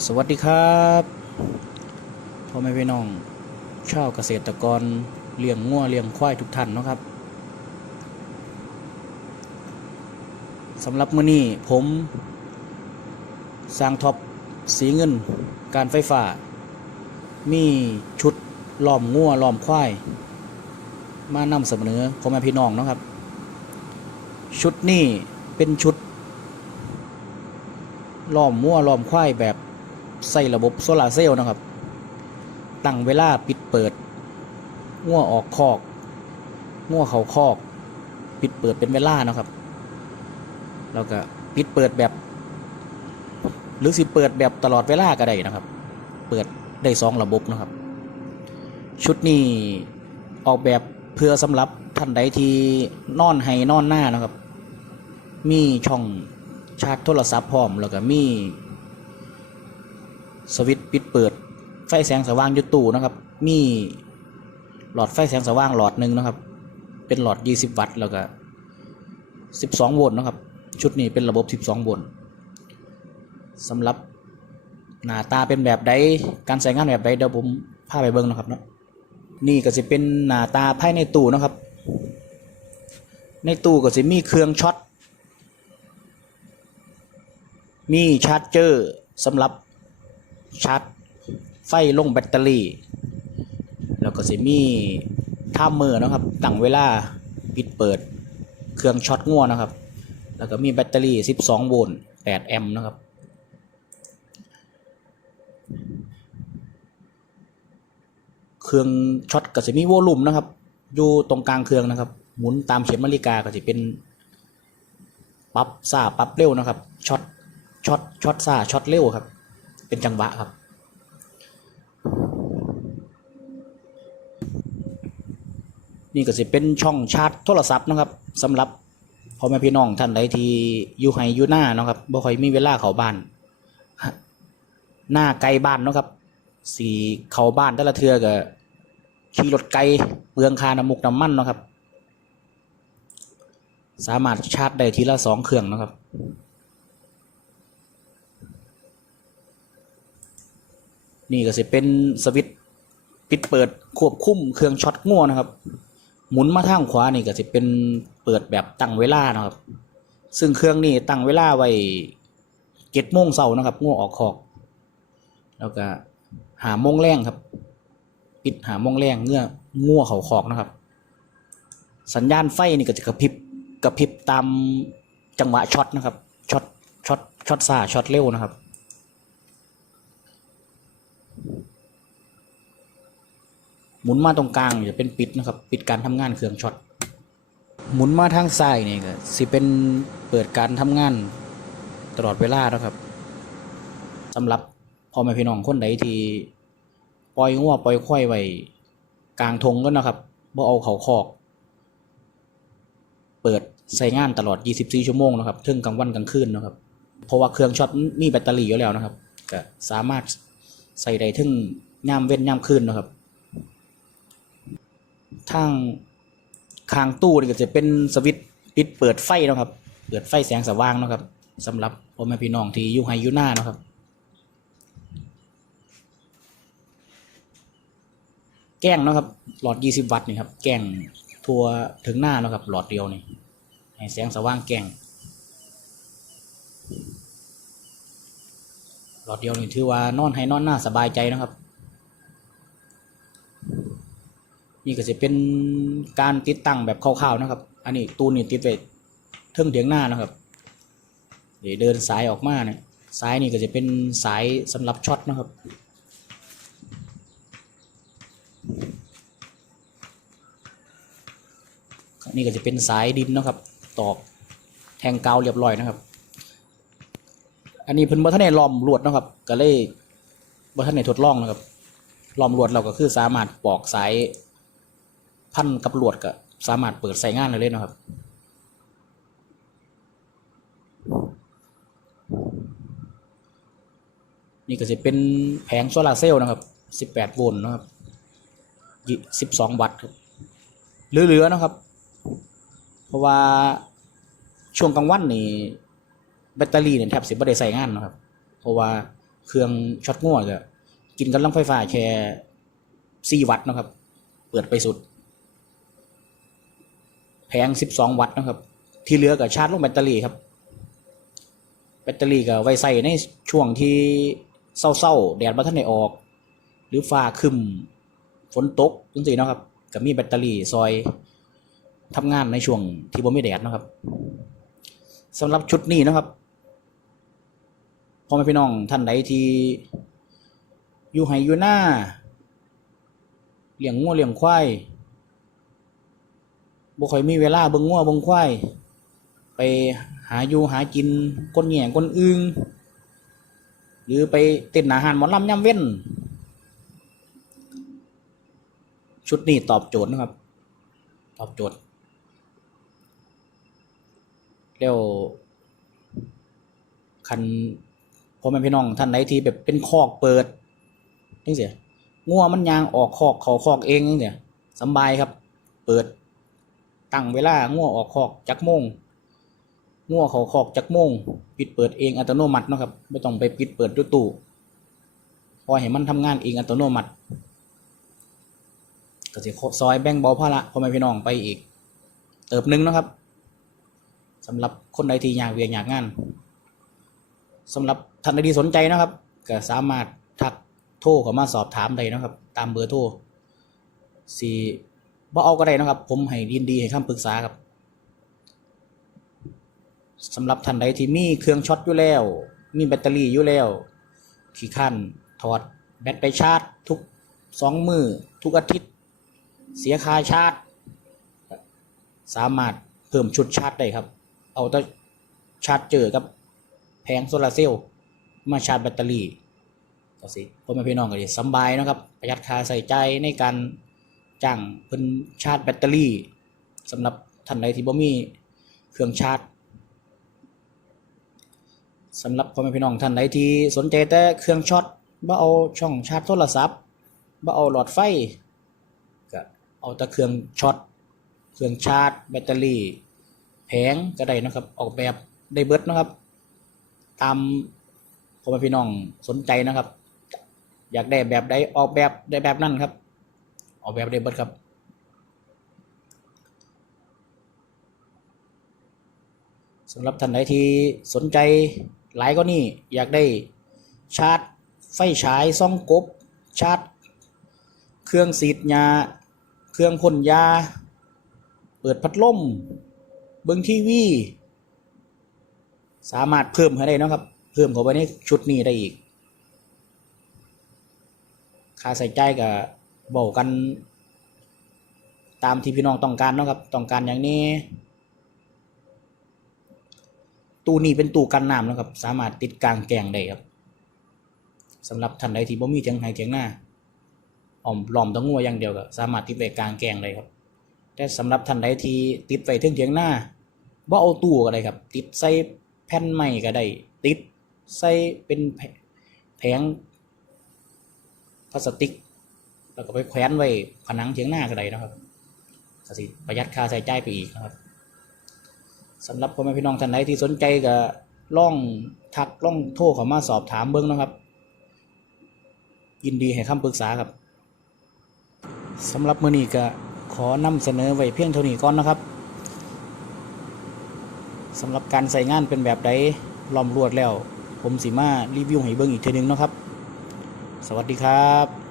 สวัสดีครับพ่อแม่พี่น้องชาวเกษตรกรเลี้ยงงัวเลี้ยงควายทุกท่านนะครับสำหรับมื้อนี้ผมสร้างท็อปสีเงิน การไฟฟ้า มีชุดล้อมงัวล้อมควาย มานำเสนอพ่อแม่พี่น้องนะครับ ชุดนี้เป็นชุดล้อมมั่วล้อมควายแบบ ใส่ระบบโซลาร์เซลล์นะครับ ตั้งเวลาปิดเปิดง่วออกคอกง่วเขาคอก ปิดเปิดเป็นเวลานะครับ แล้วก็ปิดเปิดแบบ หรือสิเปิดแบบตลอดเวลาก็ได้นะครับ เปิดได้สองระบบนะครับ ชุดนี้ออกแบบเพื่อสำหรับท่านใดที่นอนให้นอนหน้านะครับ มีช่องชาร์จโทรศัพท์พร้อมแล้วก็มี สวิตช์ปิดเปิด ไฟแสงสว่างอยุตู้นะครับ มีหลอดไฟแสงสว่างหลอดหนึ่งนะครับ เป็นหลอด 20 วัตต์แล้วก็ 12 โวลต์นะครับ ชุดนี้เป็นระบบ 12 โวลต์สำหรับหน้าตาเป็นแบบใด การใช้งานแบบใดเดี๋ยวผมพาไปเบิ่งนะครับเนาะ นี่ก็จะเป็นหน้าตาภายในตู้นะครับ ในตู้ก็จะมีเครื่องช็อต มีชาร์จเจอร์สำหรับ ชาร์จไฟลงแบตเตอรี่ แล้วก็จะมีท่ามเมอนะครับตั้งเวลาปิดเปิดเครื่องช็อตง่วนะครับ แล้วก็มีแบตเตอรี่ 12 โวลต์ 8 แอมป์นะครับ เครื่องช็อตก็จะมีโวลูมนะครับ อยู่ตรงกลางเครื่องนะครับ หมุนตามเข็มนาฬิกาก็จะเป็นปรับซ่าปรับเร็วนะครับ ช็อต ช็อต ช็อตซ่าช็อตเร็วครับ เป็นจังหวะครับ นี่ก็สิเป็นช่องชาร์จโทรศัพท์นะครับสำหรับพ่อแม่พี่น้องท่านใดที่อยู่ไห้อยู่หน้านะครับบ่ค่อยมีเวลาเข้าบ้าน หน้าไกลบ้านนะครับสีเข้าบ้านแต่ละเทือก็ขี่รถไกลเปลืองคาน้ำมุกน้ำมันนะครับ สามารถชาร์จได้ทีละสองเครื่องนะครับ นี่ก็จะเป็นสวิตปิดเปิดควบคุมเครื่องช็อตง่วนะครับ หมุนมาทางขวานี่ก็จะเป็นเปิดแบบตั้งเวลานะครับ ซึ่งเครื่องนี้ตั้งเวลาไว้เจ็ดโมงเช้านะครับง่วออกคอก แล้วก็หาโมงแรงครับ ปิดหาโมงแรงเงื่อง่วเขาคอกนะครับ สัญญาณไฟนี่ก็จะกระพริบกระพริบตามจังหวะช็อตนะครับช็อตช็อตช็อตซาช็อตเร็วนะครับ หมุนมาตรงกลางจะเป็นปิดนะครับ ปิดการทำงานเครื่องช็อตหมุนมาทางซ้ายนี่ก็สิเป็นเปิดการทำงานตลอดเวลานะครับสำหรับพ่อแม่พี่น้องคนใดที่ปล่อยงัวปล่อยควายไว้กลางทงก็นะครับบ่เอาเขาคอก เปิดใช้งานตลอด 24 ชั่วโมงนะครับถึงกลางวันกลางคืนนะครับ เพราะว่าเครื่องช็อตมีแบตเตอรี่อยู่แล้วนะครับก็สามารถใส่ได้ถึงยามเว้นยามคืนนะครับ ทางคางตู้นี่ก็จะเป็นสวิตช์ปิดเปิดไฟเนาะครับ เปิดไฟแสงสว่างเนาะครับสำหรับพ่อแม่พี่น้องที่อยู่ไฮอยู่หน้าเนาะครับ แกล้งเนาะครับ หลอด 20 วัตต์นี่ครับ แกล้งทัวถึงหน้าเนาะครับ หลอดเดียวนี่ให้แสงสว่างแกล้งหลอดเดียวนี่ถือว่านอนให้นอนหน้าสบายใจนะครับ นี่ก็จะเป็นการติดตั้งแบบคร่าวๆนะครับ อันนี้ตูนนี่ติดไว้เทิงเถียงหน้านะครับเดี๋ยวเดินสายออกมาเนี่ยสายนี่ก็จะเป็นสายสำหรับช็อตนะครับนี่ก็จะเป็นสายดินนะครับ ตอกแทงกาวเรียบร้อยนะครับ อันนี้เพิ่นบ่ทันได้ล้อมลวดนะครับ ก็เลยบ่ทันได้ทดลองนะครับล้อมลวดเราก็คือสามารถปอกสาย พันกับลวดก็สามารถเปิดใส่งานได้เลยนะครับนี่ก็จะเป็นแผงโซลาร์เซลล์นะครับ 18 โวลต์นะครับ 12 วัตต์ครับเหลือๆนะครับ เพราะว่าช่วงกลางวันนี่แบตเตอรี่เนี่ยแทบสิบ่ได้ใส่งานนะครับ เพราะว่าเครื่องช็อตง่วก็กินกำลังไฟฟ้าแค่ 4 วัตต์นะครับ เปิดไปสุด แผง 12 วัตต์นะครับ ที่เหลือก็ชาร์จลงแบตเตอรี่ครับ แบตเตอรี่ก็ไว้ใส่ในช่วงที่เศร้าๆแดดมาท่านได้ออก หรือฟ้าคึมฝนตกจังซี่นะครับก็มีแบตเตอรี่ซอยทำงานในช่วงที่บ่มีแดดนะครับสำหรับชุดนี้นะครับพ่อแม่พี่น้องท่านใดที่อยู่ไห้อยู่หน้าเลี้ยงงัวเลี้ยงควาย บ่ค่อยมีเวลาเบิ่งงัวเบิ่งควายไปหาอยู่หากินก้นแหง่ก้นอึงหรือไปเต้นอาหารหมอลำย่ำเว้น ชุดนี้ตอบโจทย์นะครับ ตอบโจทย์แล้วคันพ่อแม่พี่น้องท่านไหนที่แบบเป็นคอกเปิดนี่เสียงัวมันยางออกคอกเขาคอกเองนี่เสียสบายครับ เปิด ตั้งเวลางัวออกคอกจักโมงงัวเขาคอกจักโมงปิดเปิดเองอัตโนมัตินะครับไม่ต้องไปปิดเปิดด้วยตู้ปล่อยให้มันทำงานเองอัตโนมัติก็สิซอยแบ่งเบาภาระพ่อแม่พี่น้องไปอีก เติบหนึ่งนะครับสำหรับคนใดที่อยากเวียกอยากงานสำหรับท่านใดที่สนใจนะครับ ก็สามารถทักโทรเข้ามาสอบถามได้นะครับ ตามเบอร์โทรสี บ่เอาก็ได้นะครับ ผมให้ยินดีให้คำปรึกษาครับสำหรับท่านใดที่มีเครื่องช็อตอยู่แล้ว มีแบตเตอรี่อยู่แล้ว ขี้ขั้นถอดแบตไปชาร์จ ทุกสองมือทุกอาทิตย์ เสียค่าชาร์จ สามารถเพิ่มชุดชาร์จได้ครับ เอาแต่ชาร์จเจอกับแผงโซลาร์เซลล์มาชาร์จแบตเตอรี่ก็สิพ่อแม่พี่น้องก็จะสบายนะครับ ประหยัดค่าใส่ใจในการ จ้างเพิ่นชาร์จแบตเตอรี่สำหรับท่านใดที่บ่มีเครื่องชาร์จสำหรับพ่อแม่พี่น้องท่านใดที่สนใจแต่เครื่องช็อตบ่เอาช่องชาร์จโทรศัพท์บ่เอาหลอดไฟก็เอาแต่เครื่องช็อตเครื่องชาร์จ แบตเตอรี่แผงก็ได้นะครับ ออกแบบได้เบิดนะครับ ตามพ่อแม่พี่น้องสนใจนะครับ อยากได้แบบใดออกแบบได้แบบนั้นครับ ออกแบบได้เบิดครับสำหรับท่านใดที่สนใจหลายก็นี่อยากได้ชาร์จไฟฉายซ่องกบ ชาร์จเครื่องสีดยา เครื่องพ่นยา เปิดพัดลมเบิ้งทีวีสามารถเพิ่มให้ได้นะครับ เพิ่มเข้าไปในชุดนี้ได้อีก ค่าใส่ใจายกับ บอกกัน ตามที่พี่น้องต้องการนะครับ ต้องการอย่างนี้ ตู้นี้เป็นตู้กันน้ำนะครับ สามารถติดกลางแกงได้ครับสำหรับท่านใดที่บ่มีเถียงไห้เถียงหน้าอ้อมล้อมตะงัวอย่างเดียวก็สามารถติดไว้กลางแกงได้ครับ แต่สำหรับท่านใดที่ติดไว้เทิงเถียงหน้าบ่เอาตู้ก็ได้ครับ ติดใส่แผ่นไม้ก็ได้ ติดใส่เป็นแผงพลาสติก แล้วก็ไปแขวนไว้ผนังเถียงหน้าก็ได้นะครับกสิประหยัดค่าใช้จ่ายไปอีกนะครับสำหรับพ่อแม่พี่น้องท่านใดที่สนใจก็ล่องทักล่องโทรเข้ามาสอบถามเบิ้งนะครับ ยินดีให้คำปรึกษาครับสำหรับมื้อนี้ก็ขอนำเสนอไว้เพียงเท่านี้ก่อนนะครับสำหรับการใส่งานเป็นแบบใดล้อมรวดแล้ว ผมสิมารีวิวให้เบิ่งอีกเทีนึงนะครับ สวัสดีครับ